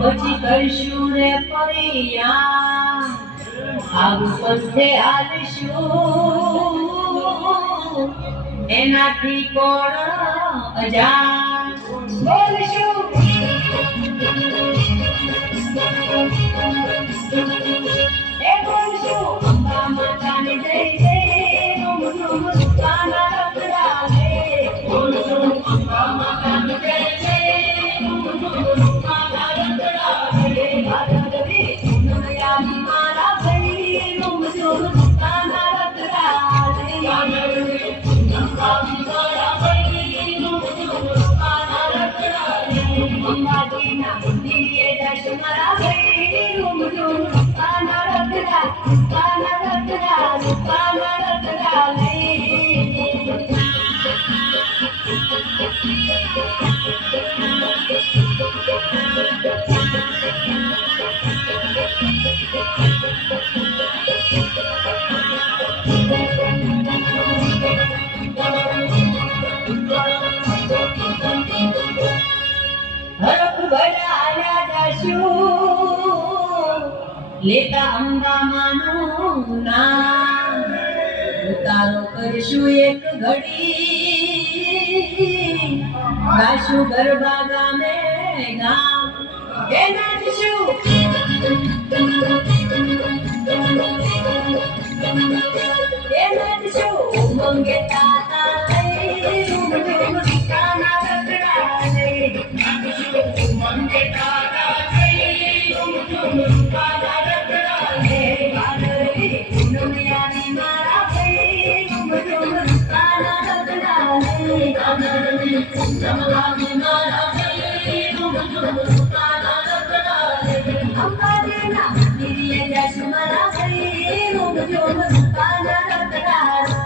પછી કરશું રે પરિયા આવું પંથે હાલશું એનાથી કોણ અજાણ બોલશું એ બોલશું અંબા માતાને જય જય રૂમ રૂમ સુકાના રખડા લે બોલશું અંબા માતાને જય જય રૂમ રૂમ સુકાના રખડા લે ભારતની દુનિયાની મારા ભાઈ રૂમ રૂમ સુકાના રખડા લે ભારતની દુનિયાની મારા ભાઈ રૂમ રૂમ સુકાના રખડા લે અંબાજીના મંદિરે દર્શન મારા ભાઈ રૂમ રૂમ સુકાના રખડા લે લેતા અંબા માનું નામ ઉતારો કરશું એક ઘડી ગાશું ગરબા ગામે ગામ એ નાચશું એ નાચશું ઉમંગે તાતા લઈ રૂમ રૂમ સુકાના રખડા લઈ નાચશું ઉમંગે તાતા લઈ રૂમ રૂમ સુકાના દુનિયાની મારા ભાઈ રૂમ રૂમ સુકાના રખડા લે અંબાજીના મંદિરે જશું મારા ભાઈ રૂમ રૂમ સુકાના રખડા લે